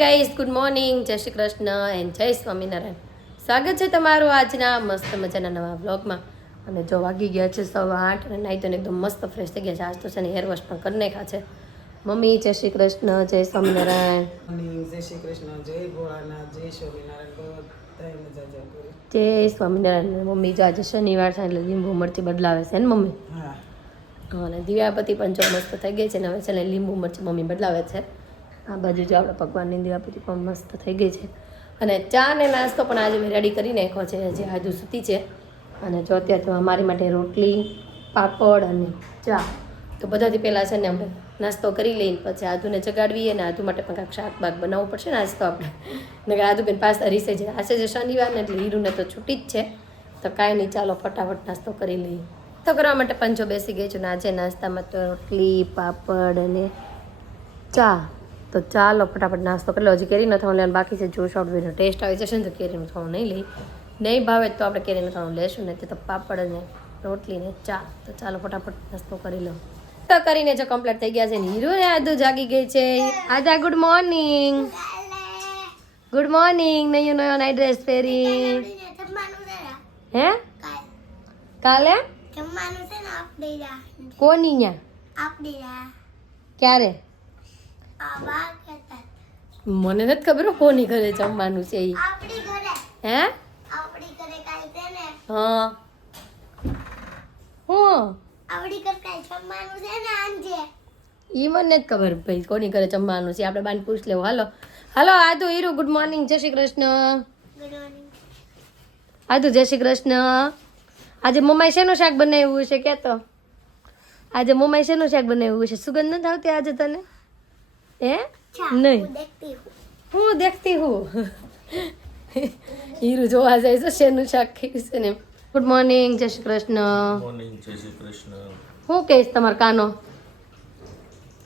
Guys good morning, જય Shri Krishna and જય સ્વામિનારાયણ. સ્વાગત છે તમારું આજના મસ્ત મજાના નવા વ્લોગમાં. અને જો વાગી ગયા છે 8:15 અને નાઈ તો એકદમ મસ્ત ફ્રેશ થઈ ગયા છે. આજ તો છે ને હેર વોશ પણ કરી નાખ્યા છે. મમ્મી જય શ્રી કૃષ્ણ, જય સ્વામિનારાયણ. જય શ્રી કૃષ્ણ, જય ભોળાનાથ, જય સ્વામિનારાયણ. જય સ્વામિનારાયણ. મમ્મી જો આજે શનિવાર છે એટલે લીંબુ મરચી બદલાવે છે ને મમ્મી? હા. અને દિવાપતિ પણ જો મસ્ત થઈ ગઈ છે ને હવે છે ને લીંબુ મરચી મમ્મી બદલાવે છે. આ બાજુ જો આપણે ભગવાનની દિવાપતિ પણ મસ્ત થઈ ગઈ છે. અને ચા ને નાસ્તો પણ આજે મેં રેડી કરી નાખ્યો છે. જે આજુ સૂતી છે. અને જો અત્યારે તો અમારી માટે રોટલી, પાપડ અને ચા. તો બધાથી પહેલાં છે ને આપણે નાસ્તો કરી લઈને પછી આદુને જગાડવીએ ને આદુ માટે પણ કાંઈક શાક બાક બનાવવું પડશે ને આજ તો આપણે. નકર આદુબેન પાસ રીસે છે. આજે જે શનિવાર ને એટલે હીરુને તો છૂટી જ છે. તો કાંઈ નહીં, ચાલો ફટાફટ નાસ્તો કરી લઈએ. તો કરવા માટે પણ જો બેસી ગઈ છું ને આજે નાસ્તામાં તો રોટલી, પાપડ અને ચા. તો ચાલો ફટાફટ નાસ્તો કરી લો. હજી કેરીનો થવાનું લેવાનું બાકી છે. જો શોર્ટવેરનો ટેસ્ટ આવી જશે ને તો કેરીનું થવાનું નહીં લઈ. નહીં ભાવે તો આપણે કેરીનું થવાનું લેશું ને તો પાપડ અને રોટલી ને ચા. તો ચાલો ફટાફટ નાસ્તો કરી લો. તો કરીને જો કમ્પ્લીટ થઈ ગયા છે ને હીરો ને આદુ જાગી ગઈ છે. આદા ગુડ મોર્નિંગ. Good morning. નયો નાઇટ ડ્રેસ પહેરી. હે કાલે કોની ન્યા ક્યારે? મને નથી ખબર કોની ઘરે જમવાનું છે એ. હે હા હું ઈ મને નથી ખબર ભાઈ કોની ઘરે જમવાનું છે. આપણે બાને પૂછ લેવું. હાલો હાલો આદુ હીરુ ગુડ મોર્નિંગ, જય શ્રી કૃષ્ણ. આદુ જય શ્રી કૃષ્ણ. આજે મમ્માએ શેનું શાક બનાવ્યું છે કે? તો આજે મમ્માએ શેનું શાક બનાવ્યું છે? સુગંધ નથી આવતી આજે તને? હે નહીં હું દેખતી હું. હીરુ જોવા જાય છે શેનું શાક ખાયું છે ને. ગુડ મોર્નિંગ, જય શ્રી કૃષ્ણ. મોર્નિંગ, જય શ્રી કૃષ્ણ. હું કહીશ તમારો કાનો?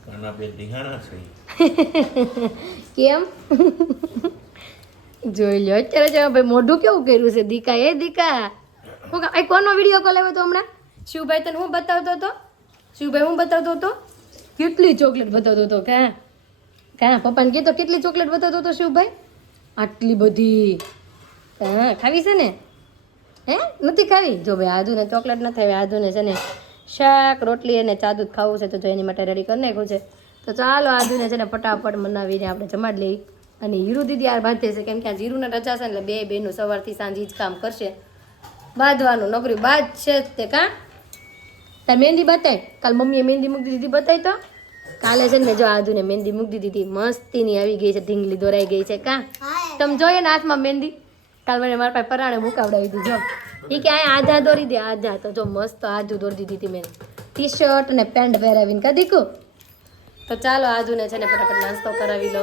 કાના બે દિહાણા છે. કેમ? જોઈ લો અત્યારે જો ભાઈ મોઢું કેવું કર્યું છે. દીકા એ દીકા હું આ કોનો વિડીયો કોલ આવ્યો તો હમણાં? શિવભાઈ તને હું બતાવતો હતો? શિવભાઈ હું બતાવતો હતો? કેટલી ચોકલેટ બતાવતો હતો. કાં પપ્પાને કીધો કેટલી ચોકલેટ બતાવતો હતો શિવભાઈ? આટલી બધી. હા ખાવી છે ને? હે નથી ખાવી? જો ભાઈ આદુને ચોકલેટ ન થાય. આદુને છે ને શાક રોટલી અને ચા દૂધ ખાવું છે તો જો એની માટે રેડી કરી નાખ્યું છે. તો ચાલો આદુને છે ને ફટાફટ બનાવીને આપણે જમાડી લઈએ. અને હીરુ દીદી આ બાંધે છે કેમ કે આ હીરુને રજા છે ને એટલે બે બહેનું સવારથી સાંજે જ કામ કરશે. બાંધવાનું નોકરી બાદ છે તે. કાં તાર મહેંદી બતાય? કાલ મમ્મીએ મહેંદી મૂકી દીધી, બતાય તો. કાલે છે ને જો આદુને મહેંદી મૂકી દીધી. મસ્તીની આવી ગઈ છે, ઢીંગલી દોરાઈ ગઈ છે. કાં તમે જોઈએ ને હાથમાં મહેંદી? કાલ મને મારા પાસે પરાણે મુકાવડાવી દીધી. જો એ કે આ આધા દોરી દે આધા. તો જો મસ્ત આધું દોરી દીધી હતી મેં. ટી શર્ટ ને પેન્ટ પહેરાવીને કા દીકું. તો ચાલો આદુને છે ને ફટાફટ નાસ્તો કરાવી લો.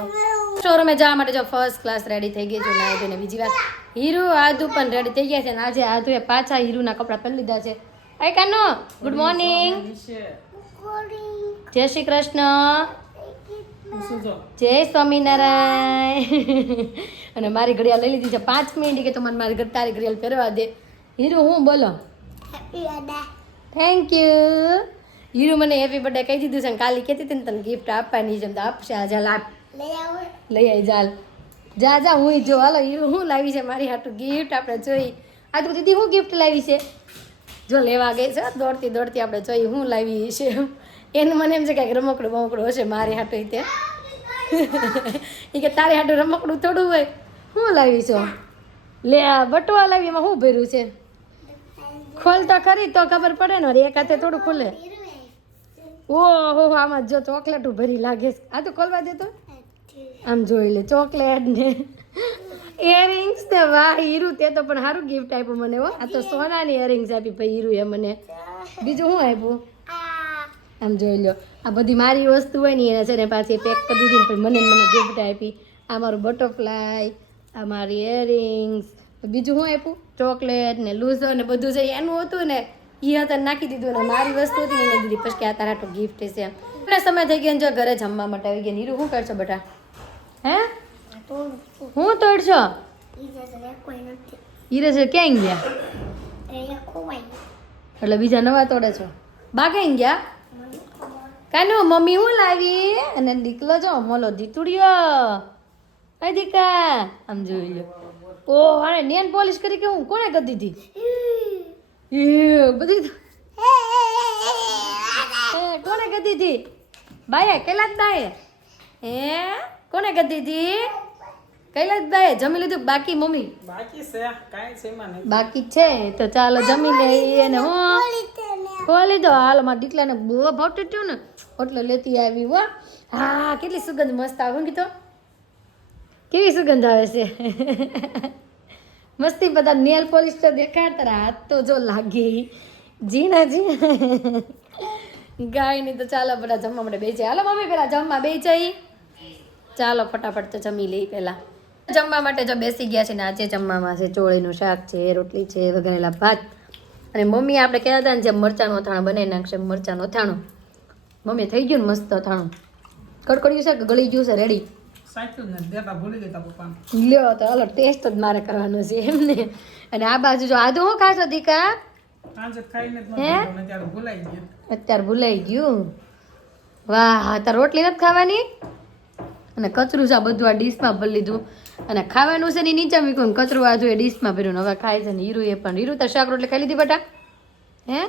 શોરૂમે જવા માટે જો ફર્સ્ટ ક્લાસ રેડી થઈ ગઈ છે. ને આદુને બીજી વાર હીરુ આદુ પણ રેડી થઈ ગયા છે. ને આજે આદુએ પાછા હીરુના કપડાં પહેરી લીધા છે. અરે કાનો ગુડ મોર્નિંગ, જય શ્રી કૃષ્ણ, જય સ્વામિનારાયણ. અને મારી ઘડિયાળ લઈ લીધી છે 5 મિનિટ કે તો મને મારી તારી ઘડિયાળ પહેરવા દે. હીરુ હું બોલો? Thank you. હીરુ મને હેપી બર્થડે કહી દીધું છે. કાલે કહેતી હતી ને તને ગિફ્ટ આપવાની છે તો આપશે. આજે લાપ લઈ આવી ચાલ. જા હું જો. હાલો હીરુ હું લાવી છે મારી હાટું ગિફ્ટ. આપણે જોઈ આ તો દીદી હું ગિફ્ટ લાવી છે. જો લેવા ગઈ છે દોડતી દોડતી. આપણે જોઈ હું લાવી છે. એને મને એમ છે કે રમકડું બમકડું હશે મારી હાટું. તે એ કે તારી હાટું રમકડું થોડું હોય. હું લાવી છો? લે આ બટવા લાવી. એમાં શું ભર્યું છે? ખોલ તો ખરી તો ખબર પડે ને. એક હાથે થોડું ખુલે. ઓહો આમાં જો ચોકલેટું ભરી લાગે છે. આ તો ખોલવા દે તો. આમ જોઈ લે ચોકલેટ ને ઇયરિંગ્સ ને. વાહ હીરુ તે તો પણ સારું ગિફ્ટ આપ્યું મને. હો આ તો સોનાની ઇયરિંગ્સ આપી ભાઈ હીરુએ મને. બીજું શું આપ્યું? આમ જોઈ લો. આ બધી મારી વસ્તુ હોય ને એને છે ને પાછી પેક કરી દીધી પણ મને ગિફ્ટ આપી. આ મારું બટરફ્લાય, આ મારી ઇયરિંગ્સ. બીજું શું આપ્યું? ચોકલેટ ને લૂઝર ને બધું છે એનું હતું ને એ હતા નાખી દીધું. ને મારી વસ્તુ હતી ને એને દીધી. પછી કે આ તારા તો ગિફ્ટ છે. એમને સમય થઈ ગયો જો ઘરે જમવા માટે આવી ગયા. હીરુ શું કરશો બેટા? હે હું તોડશો? હીરે છે ક્યાં ગયા? એટલે બીજા નવા તોડે છો? બા ક્યાં ગયા? કાનો મમ્મી હું લાવી? અને દીકલો જો મોલો દીતુડિયો એ દીકા આમ જોઈ લો ઓ આને નેન પોલિશ કરી કે હું કોણે કરી દીધી બધી કોણે કરી દીધી બાય કૈલાસ બાય કોણે કરી દીધી કૈલાસ બાય જમી લીધું બાકી મમ્મી બાકી છે કાંઈ છે એમાં નહીં. બાકી છે તો ચાલો જમી લઈએ ને હું ખોલી દો હાલ મારા દીકલાને બહુ ભાવતું થયું ને એટલે લેતી આવી હો હા કેટલી સુગંધ મસ્ત આવે કીધો કેવી સુગંધ આવે છે મસ્તી બધા નેલ પોલિશ તો દેખાડ તારા હાથ તો જો લાગે જીના જી ગાય નહીં તો ચાલો બધા જમવા માટે બે હાલો મમ્મી પેલા જમવા બે જઈ ચાલો ફટાફટ તો જમી લઈ પહેલા જમવા માટે જો બેસી ગયા છે ને આજે જમવામાં છે ચોળીનું શાક છે રોટલી છે વઘારેલા ભાત અને મમ્મી આપણે કહેતા હતા ને જે મરચાંનું અથાણું બનાવી નાખશે મરચાંનું અથાણું મમ્મી થઈ ગયું ને મસ્ત અથાણું કડકડ્યું છે કે ગળી ગયું છે રેડી સાચું જ નથી દેતા ભૂલી ગયા પપ્પા. લ્યો તો હાલો ટેસ્ટ જ મારે કરવાનો છે એમને અને આ બાજુ જો આદુ હું ખાશો દીકા સાંજે ખાઈને જ હે? મને મને ત્યારે ભૂલાઈ ગયા. અત્યારે ભૂલાઈ ગયું વાહ તાર રોટલી નથી ખાવાની અને કચરું છે આ બધું આ ડીશમાં ભરી લીધું અને ખાવાનું છે ને ઈ નીચે મૂક્યું ને કચરું આ જોઈએ ડીશમાં ભર્યું ને હવે ખાય છે ને હીરું એ પણ હીરું તાર શાક રોટલી ખાઈ લીધી બટા હે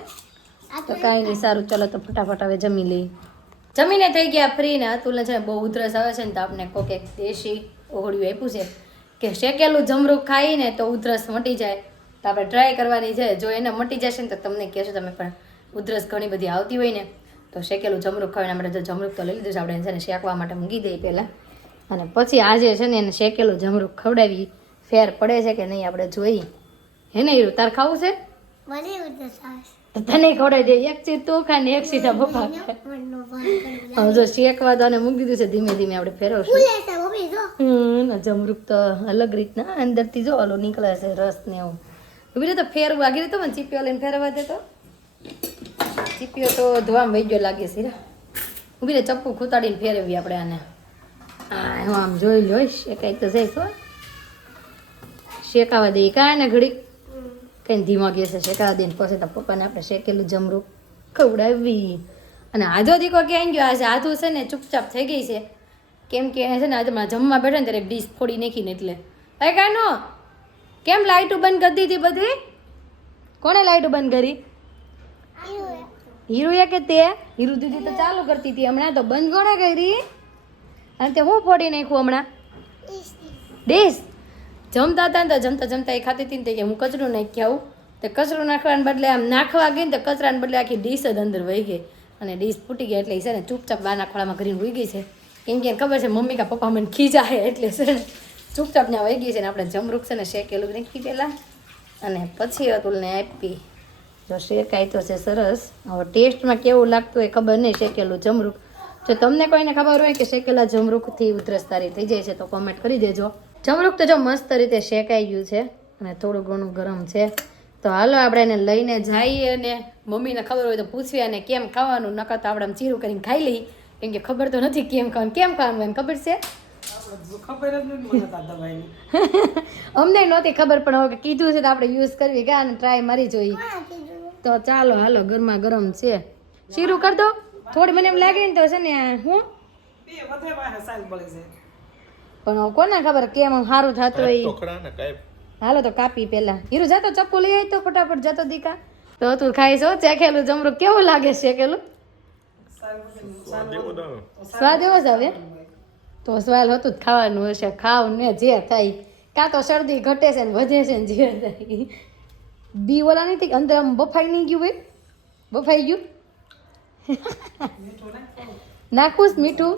તો કાંઈ નહીં સારું ચલો તો ફટાફટ હવે જમી લઈએ જમીને થઈ ગયા ફ્રી ને અતુલને છે ને બહુ ઉધરસ આવે છે ને તો આપણે કોક એક દેશી ઓગળ્યું આપ્યું છે કે શેકેલું જમરૂખ ખાઈને તો ઉધરસ મટી જાય તો આપણે ટ્રાય કરવાની છે જો એને મટી જશે ને તો તમને કહેશો તમે પણ ઉધરસ ઘણી બધી આવતી હોય ને તો શેકેલું જમરૂખ ખાઈને આપણે જો જમરૂખ તો લઈ લીધું છે આપણે છે ને શેકવા માટે મૂકી દઈએ પહેલાં અને પછી આજે છે ને એને શેકેલું જમરૂખ ખવડાવી ફેર પડે છે કે નહીં આપણે જોઈએ હે ને હીરું તાર ખાવું છે તો તને ખવડાવી દે એક ચીજ તું ખા ને એક સીધા પપ્પા ખાય હવે જો શેકવા તો મૂકી દીધું છે ધીમે ધીમે આપણે ફેરવશું ને જમરૂખ તો અલગ રીતના અંદરથી જો ઓલો નીકળે છે રસ ને એવું ઉભી રહે તો ફેરવું આગળ તો મને ચીપીઓ લઈને ફેરવા દે તો ચીપીઓ તો ધોવામાં વહી ગયો લાગે છે ઉભી રહે ચપ્પુ ખૂતાડીને ફેરવી આપણે આને હા હું આમ જોઈ લો શેકાય તો જઈશ હો શેકાવા દઈએ કાંઈ ને ઘડીક કંઈ ધીમા ગેસે શેકાવા દઈને પછી તો પપ્પાને આપણે શેકેલું જમરૂખ ખવડાવી અને આજો દીકો ક્યાં ગયો આજે આધું છે ને ચૂપચાપ થઈ ગઈ છે કેમ કે એને છે ને આજે મારા જમવા બેઠા ને ત્યારે ડીશ ફોડી નાખીને એટલે અરે કાનો કેમ લાઇટો બંધ કરી દીધી બધી કોણે લાઇટો બંધ કરી હીરુએ કે તે હીરુ દીદી તો ચાલુ કરતી હતી હમણાં તો બંધ કોણે કરી અને તે હું ફોડી નાખ્યું હમણાં ડીશ જમતા હતા ને તો જમતા જમતા એ ખાતી હતી ને તે કે હું કચરું નાખી આવું તો કચરું નાખવાને બદલે આમ નાખવા ગઈ ને તો કચરાને બદલે આખી ડીશ જ અંદર વહી ગઈ અને ડીશ ફૂટી ગઈ એટલે એ છે ને ચૂપચાપ બારના ખોળામાં કરીને વહી ગઈ છે કેમ કે એને ખબર છે મમ્મી કા પપ્પા મને ખીજાય એટલે છે ને ચૂપચાપ ત્યાં વહી ગઈ છે ને આપણે જમરૂખ છે ને શેકેલું નાખી પહેલાં અને પછી અતુલને આપી જો શેકાય તો છે સરસ હવે ટેસ્ટમાં કેવું લાગતું હોય ખબર નહીં શેકેલું જમરૂખ જો તમને કોઈને ખબર હોય કે શેકેલા જમરૂખથી ઉધરસ તારી થઈ જાય છે તો કોમેન્ટ કરી દેજો જમરૂખ તો જો મસ્ત રીતે શેકાઈ ગયું છે અને થોડું ઘણું ગરમ છે તો હાલો આપણે એને લઈને જઈએ અને મમ્મીને ખબર હોય તો પૂછવી અને કેમ ખાવાનું નકર તો આપણે આમ ચીરું કરીને ખાઈ લઈ કેમ કે ખબર તો નથી કેમ ખાવાનું એમ ખબર છે ખબર જ નથી મને આ દવાની. અમને નહોતી ખબર પણ હવે કીધું છે તો આપણે યુઝ કરવી કે અને ટ્રાય મારી જોઈએ તો ચાલો હાલો ગરમા ગરમ છે શીરું કરી દો થોડી મને એમ લાગે ને તો છે ને હું બે વધે વાહે સાલ પડે છે. પણ હવે કોને ખબર કેમ સારું થતું હોય ટોકરા ને કાંઈ હાલો તો કાપી પેલા હીરો જાતો ચપ્પુ લઈ આવી તો ફટાફટ જતો દીકા તો તું ખાઈશ હો શેકેલું જમરૂખ કેવું લાગે શેકેલું સ્વાદ એવો તો આવે. સ્વાદ એવો જ આવે તો સ્વાદ હતું જ ખાવાનું હશે ખાવ ને જે થાય કાં તો શરદી ઘટે છે ને વધે છે ને જે થાય બી ઓલા નથી અંદર આમ બફાઈ નહીં ગયું હોય બફાઈ ગયું નાખું જ મીઠું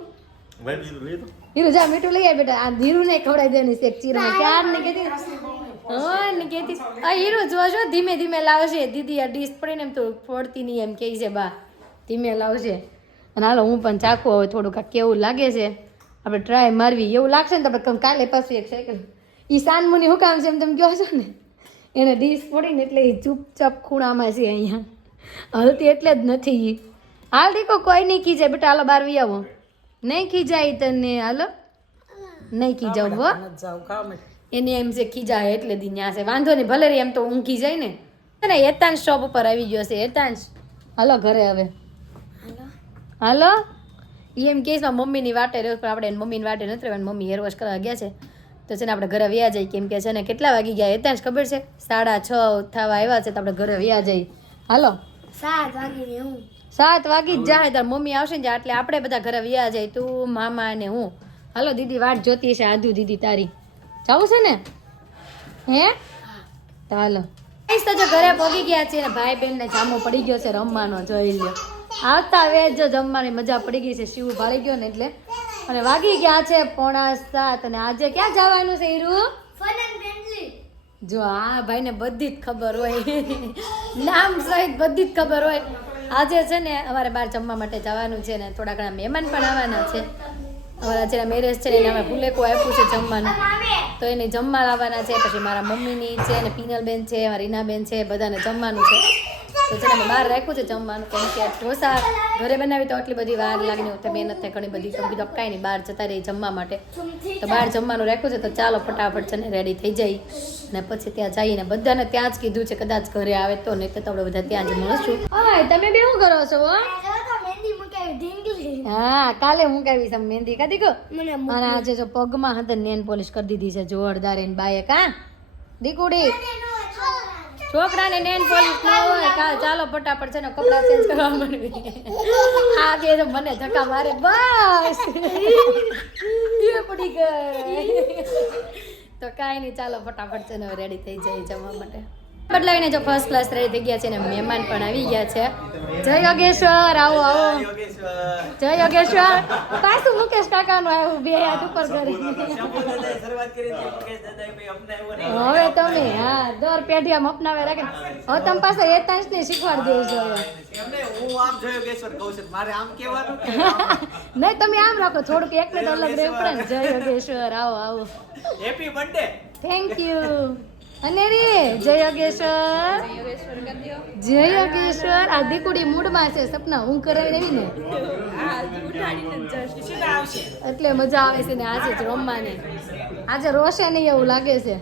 વાઈટ જીરું લીધું. હીરું જા મીઠું લઈ આવ બેટા આ હીરું ને ખવડાવી દેવાની છે એક ચીરમાં ક્યાર ને કહેતી હા ને કહેતી આ હીરું જોજો ધીમે ધીમે લાવશે દીદી આ ડીશ પડીને એમ તો ફોડતી નહીં એમ કહે છે બા ધીમે લાવશે અને હાલો હું પણ ચાખું હવે થોડુંક આ કેવું લાગે છે આપણે ટ્રાય મારવી એવું લાગશે ને તો આપણે કાલે પાછું એક સાયકલ એ સાનમુની હું કામ છે એમ તમે કહો છો ને એને ડીશ ફોડીને એટલે એ ચૂપચાપ ખૂણામાં છે અહીંયા હલતી એટલે જ નથી હાલ દીકો કોઈ નહીં ખીજાય બેટા હાલો બહાર વી આવો નહીં ખીજાય તને હાલો નહીં ખીજાવ હો ન જાવ ખાવ મેં એને એમ છે ખીજાય એટલે દી ન્યા છે વાંધો નહીં ભલે રે એમ તો ઊંઘી જાય ને અને હેતાંશ શોપ ઉપર આવી ગયો છે હેતાંશ હાલો ઘરે હવે હાલો એ એમ કહે છે મમ્મીની વાટે રહ્યો પણ આપણે મમ્મીની વાટે નથી રહેવાનું. મમ્મી હેર વોશ કરવા ગયા છે તો છે ને આપણે ઘરે વ્યા જઈએ. કેમ કે છે ને કેટલા વાગી ગયા ત્યાં જ ખબર છે 6:30 થવા આવ્યા છે તો આપણે ઘરે વ્યા જઈએ. હાલો 7 વાગી જ જાય તાર મમ્મી આવશે ને એટલે આપણે બધા ઘરે વ્યા જાય તું મામા અને હું. હાલો દીદી વાટ જોતી છે આધુ દીદી તારી જવું છે ને હે તો હાલો તો જો ઘરે પહોંચી ગયા છે ને ભાઈ બહેન ને જામો પડી ગયો છે રમવાનો જોઈ લ્યો. આવતા વેજ જો જમવાની મજા પડી ગઈ છે શિવ ભાળી ગયો ને એટલે. અને વાગી ગયા છે 6:45 અને આજે ક્યાં જવાનું છે હીરુ? જો આ ભાઈને બધી જ ખબર હોય નામ સહિત બધી જ ખબર હોય. આજે છે ને અમારે બહાર જમવા માટે જવાનું છે ને થોડા ઘણા મહેમાન પણ આવવાના છે. અમારા જેના મેરેજ છે ને એને અમે ભૂલેકો આપ્યું છે જમવાનું તો એને જમવા લાવવાના છે. પછી મારા મમ્મીની છે ને પિનલબેન છે રીનાબેન છે બધાને જમવાનું છે તો છે અમે બહાર રાખ્યું છે જમવાનું. કેમ કે ઢોસા ઘરે બનાવી તો આટલી બધી વાર લાગી ને મહેનત થાય ઘણી બધી તો કીધું કાંઈ નહીં બહાર જતા રહી જમવા માટે તો બહાર જમવાનું રાખ્યું છે તો ચાલો ફટાફટ છે ને રેડી થઈ જાય ને પછી ત્યાં જઈને બધાને ત્યાં જ કીધું છે કદાચ ઘરે આવે તો નહીં તો આપણે બધા ત્યાં જ મળશું. હા તમે બે શું કરો છો? હા કાલે હું કાવી છે મહેંદી કાઢી ગયો અને આજે જો પગમાં હતા નેન પોલિશ કરી દીધી છે જોરદાર એને બાએ કા દીકુડી છોકરાને નેન પોલિશ ના હોય કાલ ચાલો ફટાફટ છે ને કપડાં ચેન્જ કરવા માંડવી. આ કે મને ધક્કા મારે બસ એ પડી ગઈ તો કાંઈ નહીં ચાલો ફટાફટ છે ને રેડી થઈ જાય જમવા માટે. બદલાવીને જો ફર્સ્ટ ક્લાસ રેડી થઈ ગયા છે ને મહેમાન પણ આવી ગયા છે. જય યોગેશ્વર આવો આવો જય યોગેશ્વર. પાછું મુકેશ કાકાનું આવ્યું બે હાથ ઉપર કરી હવે તમે હા દર પેઢી આમ અપનાવે રાખે હવે તમે પાસે એતાંશ ને શીખવાડી દેજો નહીં તમે આમ રાખો થોડુંક એકને તો અલગ રહેવું પડે ને. જય યોગેશ્વર આવો આવો હેપી બર્થડે. Thank you. અને રે જય યોગેશ્વર જય યોગેશ્વર. આ દીકુડી મૂડમાં છે સપના હું કરાવી રહી ને એટલે મજા આવે છે ને આજે જ રમવાની. આજે રોશે નહીં એવું લાગે છે.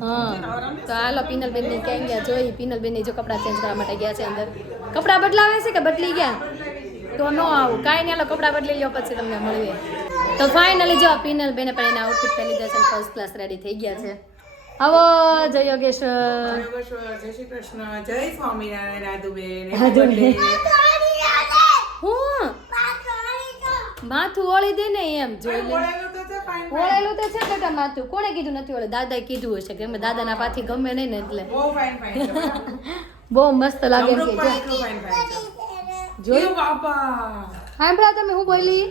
હા તો હાલો પિનલબેન ને ક્યાં ગયા જોઈ. પિનલબેન ની જો કપડાં ચેન્જ કરવા માટે ગયા છે અંદર. કપડાં બદલાવે છે કે બદલી ગયા તો ન આવું કાંઈ નહીં. હાલો કપડાં બદલી લ્યો પછી તમને મળીએ. તો ફાઇનલી જો પિનલબેને પણ એના આઉટફિટ પહેરી લીધા છે ફર્સ્ટ ક્લાસ રેડી થઈ ગયા છે. આવો જય યોગેશ્વર. જય શ્રી કૃષ્ણ. જય સ્વામિનારાયણ આદુબેન. હું માથું ઓળી દે ને એમ જોઈ લે. ઓળેલું તો છે બેટા માથું. કોણે કીધું નથી ઓળે? દાદાએ કીધું હશે કે દાદાના પાથી ગમે નહીં ને એટલે બહુ મસ્ત લાગે એમ કે જોયું બાપા. સાંભળ્યા તમે હું બોલી?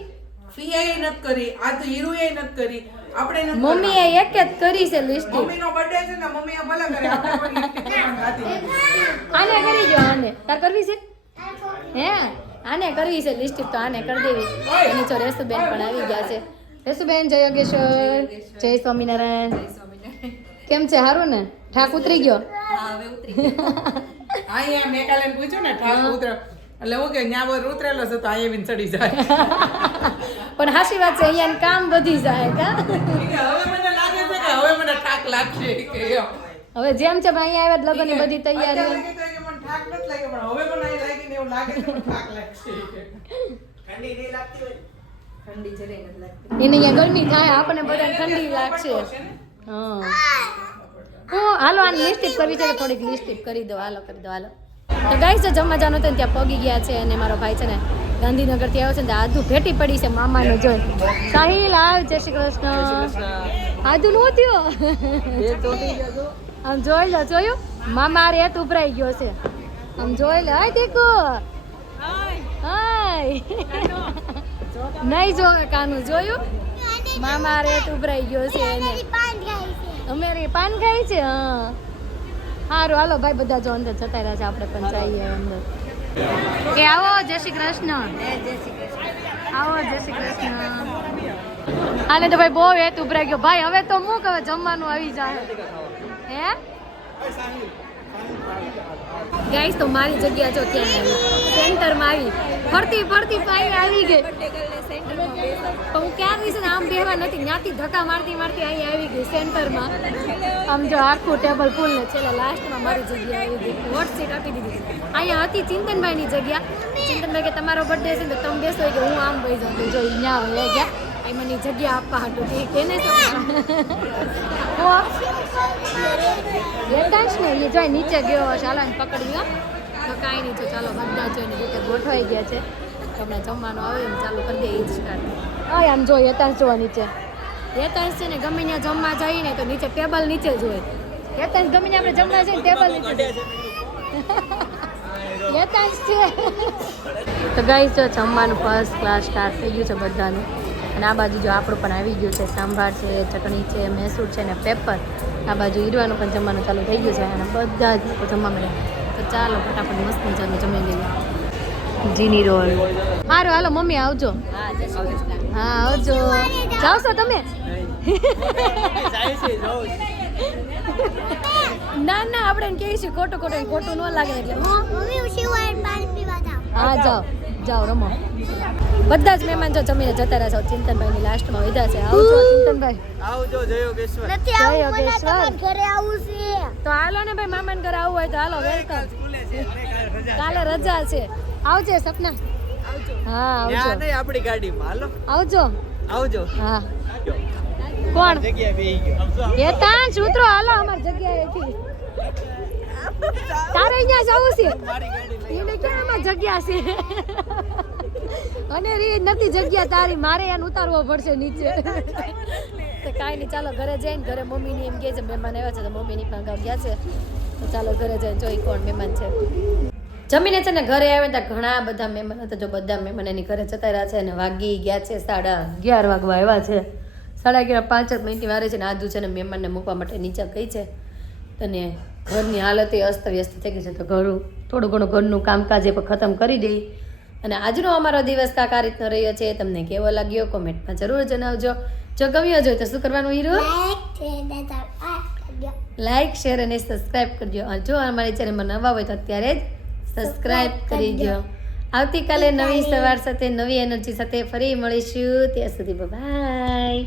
ફિયાએ નથી કરી આ તો હીરુએ નથી કરી આપણે નથી. મમ્મીએ એક જ કરી છે લિસ્ટ. મમ્મીનો બર્થડે છે ને મમ્મીએ ભલે કરે આપણે પણ લિસ્ટ કરવાની. આને કરી જો આને તાર કરવી છે હે આને કરવી છે લિસ્ટ તો આને કરી દેવી. અને જો રેસુબેન પણ આવી ગયા છે. રેસુબેન જય યોગેશ્વર જય સ્વામિનારાયણ. કેમ છે હારું ને? ઠાક ઉતરી ગયો? અહીંયા મેં કાલે પૂછ્યું ને ઠાક ઉતર એટલે હું કે ન્યા બોર ઉતરેલો છે તો અહીંયા બી ચડી જાય. પણ હાસી વાત છે અહીંયા કામ વધી જાય કા. હવે મને લાગે છે કે હવે મને ઠાક લાગશે કે હવે જેમ છે અહીંયા આવ્યા લગ્નની બધી તૈયારી. મને ઠાક નથી લાગ્યો પણ હવે મને અહીં લાગીને એવું લાગે છે કે ઠાક લાગશે. ઠંડી નહીં લાગતી હોય? ઠંડી જરે નથી લાગતી. એને અહીંયા ગરમી થાય આપણને બધાને ઠંડી લાગશે. હા હું હાલો આને લિસ્ટિપ કરવી છે થોડીક લિસ્ટિપ કરી દો. હાલો કરી દો હાલો. તો ગાઈસ જો જમવા જવાનું હતું ત્યાં પગી ગયા છે અને મારો ભાઈ છે ને ગાંધીનગરથી આવ્યો છે ને આધુ ભેટી પડી છે મામાને જોઈ. સાહિલ આવ જય શ્રી કૃષ્ણ. આધુ નો થયો આમ જોઈ લો જોયું મામા રેત ઉભરાઈ ગયો છે આમ જોઈ લો. હાય દીકુ હાય નહીં જો કાનું જોયું મામા રેત ઉભરાઈ ગયો છે એને અમારી પાન ખાઈ છે. હા સારું હાલો ભાઈ બધા જો અંદર જતા રહ્યા છે આપણે પણ જઈએ અંદર. કે આવો જય શ્રી કૃષ્ણ. આવો જય શ્રી કૃષ્ણ. આને તો ભાઈ બહુ હેત ઉભરાઈ ગયો ભાઈ. હવે તો હું કહે જમવાનું આવી જાય હે ગાઈસ. તો મારી જગ્યા જો ક્યાં આવી સેન્ટરમાં આવી ફરતી ફરતી પાઈ આવી ગઈ. હું ક્યારની છે ને આમ બેહવા નથી ત્યાંથી ધક્કા મારતી મારતી અહીં આવી ગઈ સેન્ટરમાં. આમ જો આખું ટેબલ ફૂલ ને છેલ્લે લાસ્ટમાં મારી જગ્યા આવી ગઈ. હોટ સીટ આપી દીધી. અહીંયા હતી ચિંતનભાઈની જગ્યા. ચિંતનભાઈ કે તમારો બર્થડે છે ને તો તમે બેસો કે હું આમ બેસી જાઉં. જો અહીંયા લઈ ગયા અહીં મને જગ્યા આપવા હાટું એને વેતાંશ ને એ જો નીચે ગયો ચાલો ને પકડ્યો તો કાંઈ નહીં. ચાલો બધા જો એની રીતે ગોઠવાઈ ગયા છે. તમને જમવાનું આવે એમ ચાલુ કરી દે એ જ સ્ટાર્ટ. હા આમ જો યતાંશ જોવા નીચે. યતાંશ છે ને ગમે ત્યાં જમવા જઈએ ને તો નીચે ટેબલ નીચે જ હોય. યતાંશ ગમે ત્યાં આપણે જમવા જઈએ ટેબલ નીચે યતાંશ છે. તો ગાઈસ જો જમવાનું ફર્સ્ટ ક્લાસ સ્ટાર્ટ થઈ ગયું છે બધાનું. અને આ બાજુ જો આપણું પણ આવી ગયું છે. સાંભાર છે, ચટણી છે, મૈસૂર છે ને પેપર. આ બાજુ હીરવાનું પણ જમવાનું ચાલુ થઈ ગયું છે અને બધા જ લોકો જમવા મળ્યા. તો ચાલો ફટાફટ મસ્ત મજાનું જમી લઈએ. જીની રોલ સારું હાલો મમ્મી આવજો. હા આવજો. જાઓ છો તમે? ના ના આપણે એને કહીશું ખોટું ખોટું ન લાગે એટલે. હા જાઓ જાઓ રમો. બધા જ મહેમાન જો જમીને જતા રહ્યા છે. ચિંતનભાઈ ની લાસ્ટમાં વધ્યા છે. આવજો ચિંતનભાઈ. આવજો જય યોગેશ્વર. ઘરે આવું છે તો હાલો ને ભાઈ મામાને ઘરે આવવું હોય તો હાલો વેલકમ. કાલે રજા છે. આવજે સપના. હા આવજો. નહીં આપણી ગાડીમાં હાલો. આવજો. આવજો. હા કોણ જગ્યા બેહી ગયો. એ તાન સૂત્રો હાલો અમારી જગ્યાએથી. તારે અહીંયા જવું છે એને ક્યાં આમાં જગ્યા છે અને રી નથી જગ્યા તારી મારે એને ઉતારવો પડશે નીચે. તો કાંઈ નહીં ચાલો ઘરે જઈને ઘરે મમ્મીની એમ કહે છે મહેમાન આવ્યા છે તો મમ્મીની પણ અગાઉ ગયા છે. તો ચાલો ઘરે જઈને જોઈ કોણ મહેમાન છે. જમીને છે ને ઘરે આવ્યા હતા ઘણા બધા મહેમાન હતા. જો બધા મહેમાન એની ઘરે જતા રહ્યા છે અને વાગી ગયા છે 11:30 વાગવા આવ્યા છે. 11:30 5 જ મિનિટની વારે છે ને આદુ છે ને મહેમાનને મૂકવા માટે નીચે ગઈ છે. અને ઘરની હાલત એ અસ્તવ્યસ્ત થઈ ગઈ છે. તો થોડું ઘણું ઘરનું કામકાજ એ પણ ખતમ કરી દઈ. અને આજનો અમારો દિવસ કાંક આ રીતનો રહ્યો છે. તમને કેવો લાગ્યો કોમેન્ટમાં જરૂર જણાવજો. જો ગમ્યો હોય તો શું કરવાનું હીરો? લાઈક શેર અને સબસ્ક્રાઈબ કરજો. અને જો અમારી ચેનલમાં નવા હોય તો અત્યારે જ સબસ્ક્રાઈબ કરી દો. આવતીકાલે નવી સવાર સાથે નવી એનર્જી સાથે ફરી મળીશું. ત્યાં સુધી બાય.